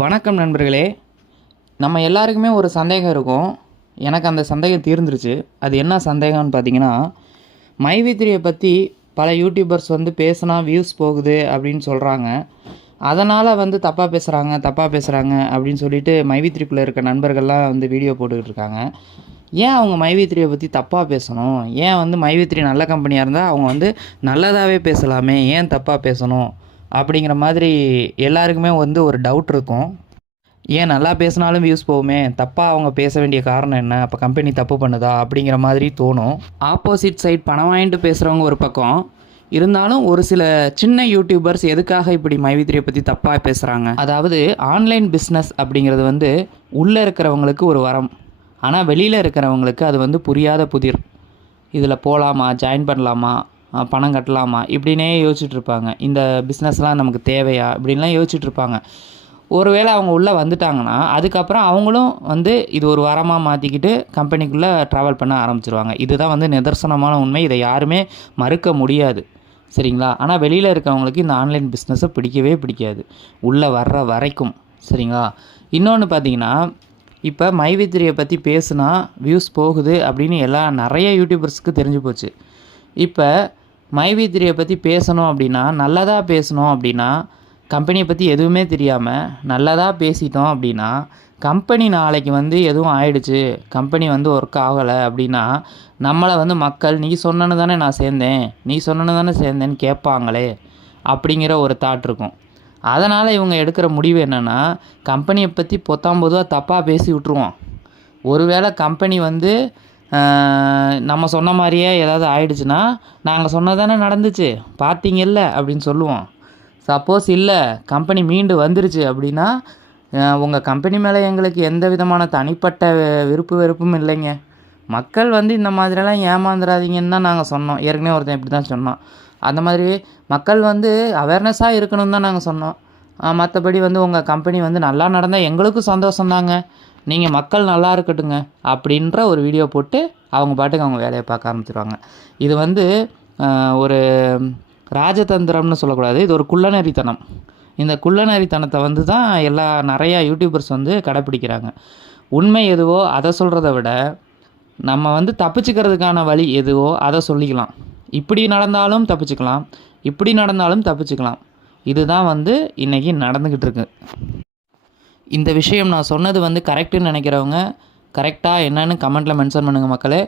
வணக்கம் நண்பர்களே. நம்ம எல்லாருக்குமே ஒரு சந்தேகம் இருக்கும். எனக்கு அந்த சந்தேகம் தீர்ந்துருச்சு. அது என்ன சந்தேகம்னு பார்த்தீங்கன்னா, மைவி3யை பற்றி பல யூடியூபர்ஸ் பேசுனா வியூஸ் போகுது அப்படின்னு சொல்கிறாங்க. அதனால் தப்பாக பேசுகிறாங்க அப்படின்னு சொல்லிட்டு மைவி3க்குள்ளே இருக்க நண்பர்கள்லாம் வீடியோ போட்டுக்கிட்டு இருக்காங்க. ஏன் அவங்க மைவி3யை பற்றி தப்பாக பேசணும்? ஏன் மைவி3 நல்ல கம்பெனியாக இருந்தால் அவங்க நல்லதாகவே பேசலாமே, ஏன் தப்பாக பேசணும் அப்படிங்கிற மாதிரி எல்லாருக்குமே ஒரு டவுட் இருக்கும். ஏன் நல்லா பேசினாலும் வியூஸ் போகுமே, தப்பாக அவங்க பேச வேண்டிய காரணம் என்ன? அப்போ கம்பெனி தப்பு பண்ணுதா அப்படிங்கிற மாதிரி தோணும். ஆப்போசிட் சைட் பணம் வாங்கிட்டு பேசுகிறவங்க ஒரு பக்கம் இருந்தாலும், ஒரு சில சின்ன யூடியூபர்ஸ் எதுக்காக இப்படி மைவி3யை பற்றி தப்பாக பேசுகிறாங்க? அதாவது ஆன்லைன் பிஸ்னஸ் அப்படிங்கிறது உள்ளே இருக்கிறவங்களுக்கு ஒரு வரம், ஆனால் வெளியில் இருக்கிறவங்களுக்கு அது புரியாத புதிர். இதில் போகலாமா, ஜாயின் பண்ணலாமா, பணம் கட்டலாமா இப்படின்னே யோசிச்சுட்ருப்பாங்க. இந்த பிஸ்னஸ்லாம் நமக்கு தேவையா இப்படின்லாம் யோசிச்சுட்ருப்பாங்க. ஒருவேளை அவங்க உள்ளே வந்துட்டாங்கன்னா அதுக்கப்புறம் அவங்களும் இது ஒரு வரமாக மாற்றிக்கிட்டு கம்பெனிக்குள்ளே ட்ராவல் பண்ண ஆரம்பிச்சிருவாங்க. இதுதான் நிதர்சனமான உண்மை. இதை யாருமே மறுக்க முடியாது, சரிங்களா? ஆனால் வெளியில் இருக்கவங்களுக்கு இந்த ஆன்லைன் பிஸ்னஸை பிடிக்கவே பிடிக்காது, உள்ளே வர்ற வரைக்கும், சரிங்களா? இன்னொன்று பார்த்தீங்கன்னா, இப்போ மைவி3யை பற்றி பேசுனா வியூஸ் போகுது அப்படின்னு நிறைய யூடியூபர்ஸுக்கு தெரிஞ்சு போச்சு. இப்போ மைவி3யை பற்றி பேசணும் அப்படின்னா, நல்லதாக பேசணும் அப்படின்னா, கம்பெனியை பற்றி எதுவுமே தெரியாமல் நல்லதாக பேசிட்டோம் அப்படின்னா, கம்பெனி நாளைக்கு எதுவும் ஆயிடுச்சு, கம்பெனி ஒர்க் ஆகலை அப்படின்னா, நம்மளை மக்கள் நீ சொன்னனு தானே நான் சேர்ந்தேன், நீ சொன்னனு தானே சேர்ந்தேன்னு கேட்பாங்களே அப்படிங்கிற ஒரு தாட் இருக்கும். அதனால் இவங்க எடுக்கிற முடிவு என்னென்னா, கம்பெனியை பற்றி பொத்தாம்பொதுவாக தப்பாக பேசி விட்ருவோம். ஒருவேளை கம்பெனி நம்ம சொன்ன மாதிரியே ஏதாவது ஆயிடுச்சுன்னா, நாங்கள் சொன்னதானே நடந்துச்சு பார்த்தீங்கல்ல அப்படின்னு சொல்லுவோம். சப்போஸ் இல்லை, கம்பெனி மீண்டு வந்துருச்சு அப்படின்னா, உங்கள் கம்பெனி மேலே எங்களுக்கு எந்த விதமான தனிப்பட்ட வெறுப்பும் இல்லைங்க, மக்கள் இந்த மாதிரியெல்லாம் ஏமாந்துடாதீங்கன்னு தான் நாங்கள் சொன்னோம். ஏற்கனவே ஒருத்தன் இப்படி தான் சொன்னோம். அந்த மாதிரி மக்கள் அவேர்னஸாக இருக்கணும்னு தான் நாங்கள் சொன்னோம். மற்றபடி உங்கள் கம்பெனி நல்லா நடந்தால் எங்களுக்கும் சந்தோஷம்தாங்க, நீங்கள் மக்கள் நல்லா இருக்கட்டுங்க அப்படின்ற ஒரு வீடியோ போட்டு அவங்க பாட்டுக்கு அவங்க வேலையை பார்க்க ஆரம்பிச்சிடுவாங்க. இது ஒரு ராஜதந்திரம்னு சொல்லக்கூடாது, இது ஒரு குள்ளநரித்தனம். இந்த குள்ளநரித்தனத்தை தான் நிறையா யூடியூபர்ஸ் கடைப்பிடிக்கிறாங்க. உண்மை எதுவோ அதை சொல்கிறத விட, நம்ம தப்பிச்சுக்கிறதுக்கான வழி எதுவோ அதை சொல்லிக்கலாம். இப்படி நடந்தாலும் தப்பிச்சுக்கலாம், இப்படி நடந்தாலும் தப்பிச்சுக்கலாம். இதுதான் இன்றைக்கி நடந்துக்கிட்டு இருக்கு. இந்த விஷயம் நான் சொன்னது கரெக்டுன்னு நினைக்கிறவங்க கரெக்டாக என்னன்னு கமெண்ட்டில் மென்ஷன் பண்ணுங்கள் மக்களே.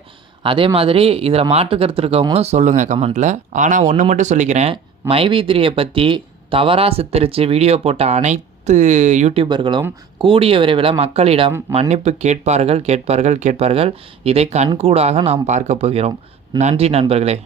அதே மாதிரி இதில் மாற்றுக்கருத்து இருக்கவங்களும் சொல்லுங்கள் கமெண்ட்டில். ஆனால் ஒன்று மட்டும் சொல்லிக்கிறேன், மைவி3யை பற்றி தவறாக சித்தரித்து வீடியோ போட்ட அனைத்து யூடியூபர்களும் கூடிய விரைவில் மக்களிடம் மன்னிப்பு கேட்பார்கள். இதை கண்கூடாக நாம் பார்க்க போகிறோம். நன்றி நண்பர்களே.